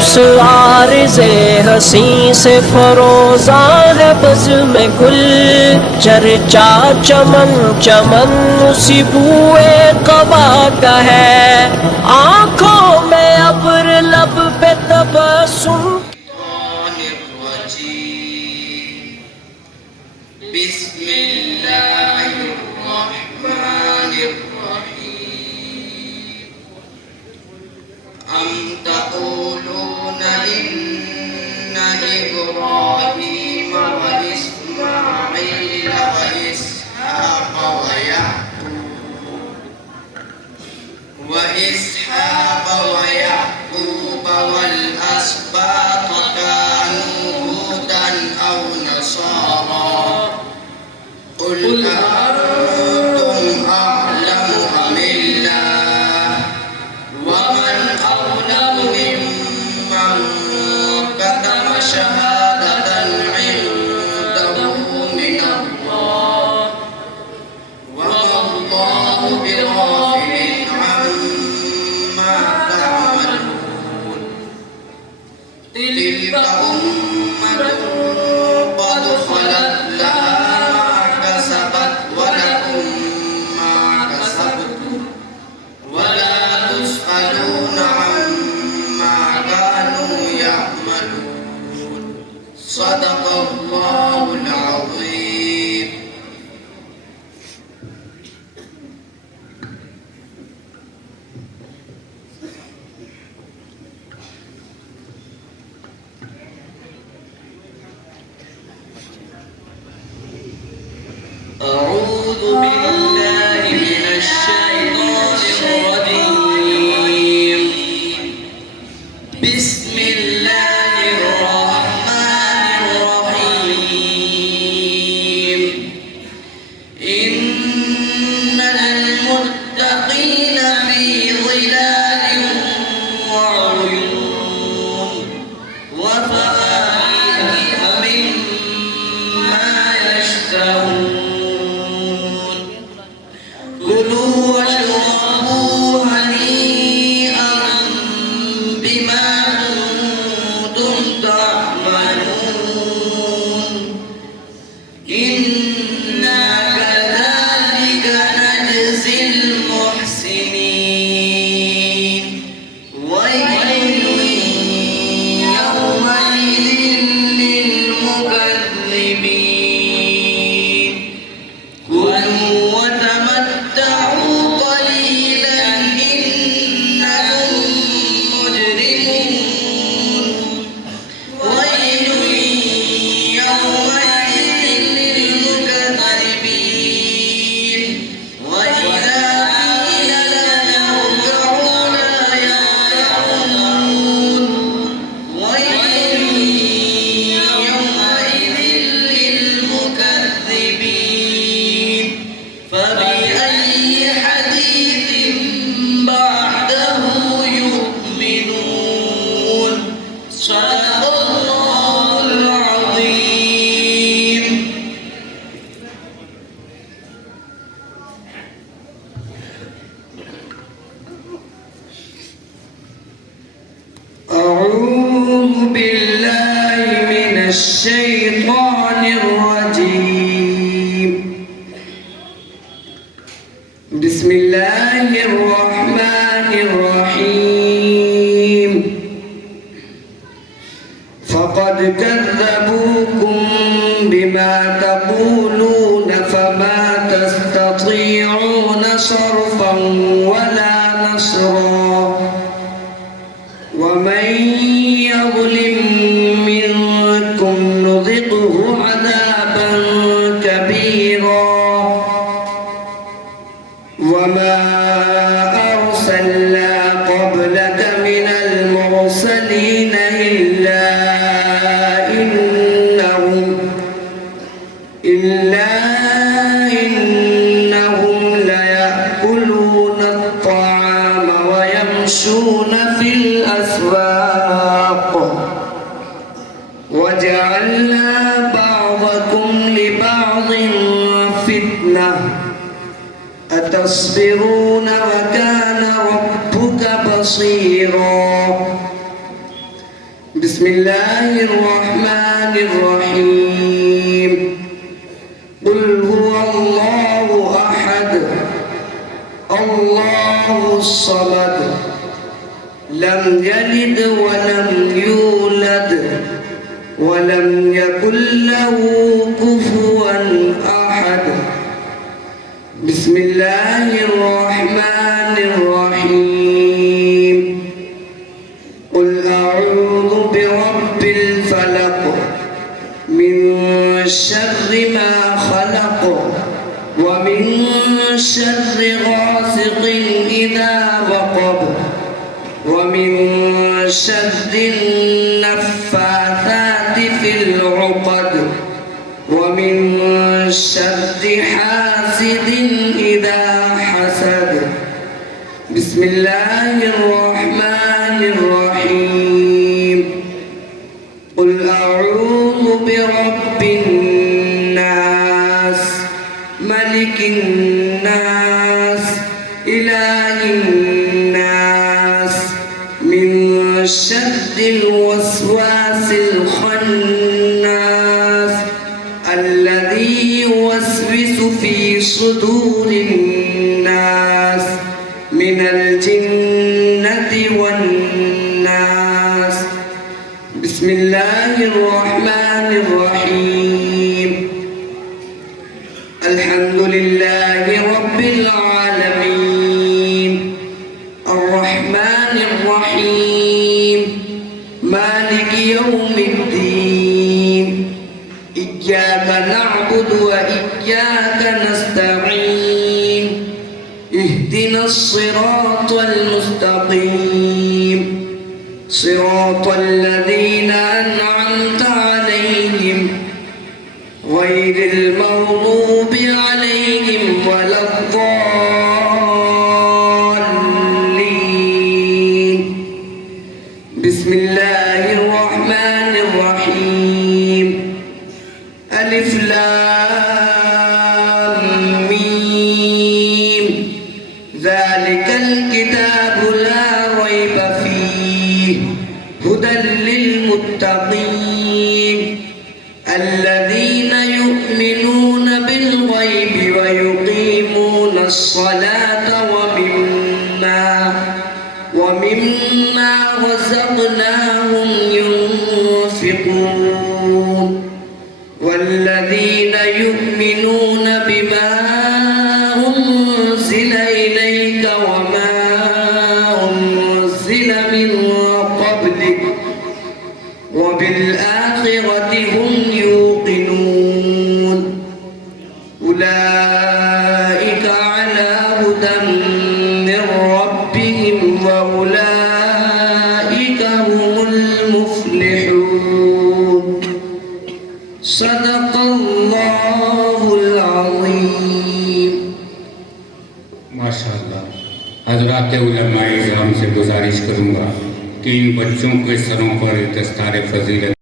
उस आरिज़े हसी से फरोज़ा है बज़्म गुल, चर्चा चमन चमन उसी बूए क़बा का है। आँखों में अब्र लब पे तबस्सुम। أم تقولون إن إبراهيم وإسماعيل وإسحاق ويعقوب والأسباط كانوا هودا أو نصارى قل أأنتم أعلم أم الله ومن أظلم ممن كتم شهادة عنده من الله وما الله بغافل عما تعملون تلك أمة قد خلت لها ما كسبت ولكم ما كسبتم ولا تسألون عما كانوا يعملون صدق الله العظيم. أعوذ بالله من الشيطان الرجيم. بسم الله الرحمن الرحيم. إن المتقين في ظلال وعيون وفواكه مما يشتهون كلوا واشربوا هنيئا بما كنتم تعملون إنا كذلك نجزي المحسنين ويل يومئذ للمكذبين كلوا وتمتعوا قليلا إنكم مجرمون ويل يومئذ للمكذبين وإذا قيل لهم اركعوا لا يركعون ويل يومئذ للمكذبين فبأي حديث بعده يؤمنون صدق الله العظيم. أعوذ بالله من الشيطان الرجيم. بسم الله الرحمن الرحيم. فقد كذبوكم بما تقولون فما تستطيعون صرفا ولا نصرا ومن يظلم منكم نذقه عذابا كبيرا وما أرسلنا قبلك من المرسلين إلا إنهم ليأكلون الطعام ويمشون في الأسواق وجعلنا بعضكم لبعض فتنة أتصبرون وكان ربك بصيرا بسم الله الرحمن الرحيم قل هو الله أحد الله الصمد لم يلد ولم يولد ولم يكن له كفوا أحد بسم الله الرحمن الرحيم قل أعوذ برب الفلق من شر ما خلق ومن شر غاسق إذا وقب ومن شر النفاثات في العقد ومن شر حاسد إذا حسد بسم الله الرحمن الرحيم قل أعوذ برب الناس ملك الناس إله الناس من شر الوسواس الخناس الذي يوسوس في صدور الناس من الجنة والناس بسم الله الرحمن الرحيم الحمد لله رب العالمين الرحمن الرحيم مالك يوم الدين إياك نعبد وإياك نستعين اهدنا الصراط المستقيم صراط الذين أنعمت عليهم غير المغضوب عليهم ولا الضالين بسم الله الرحمن الرحيم ألف لام ميم ذلك الكتاب لا ريب فيه هدى للمتقين الذين يؤمنون بالغيب ويقيمون الصلاة ومما رزقناهم ينفقون والذين يؤمنون بما أنزل إليك وما أنزل من قبلك وبالآخرة هم يوقنون أولئك على هدى من ربهم وأولئك هم المفلحون صدق الله العظيم माशाअल्लाह हजरात उलमाए इज़ाम से गुजारिश करूँगा कि इन बच्चों के सरों पर दस्तार फजीलत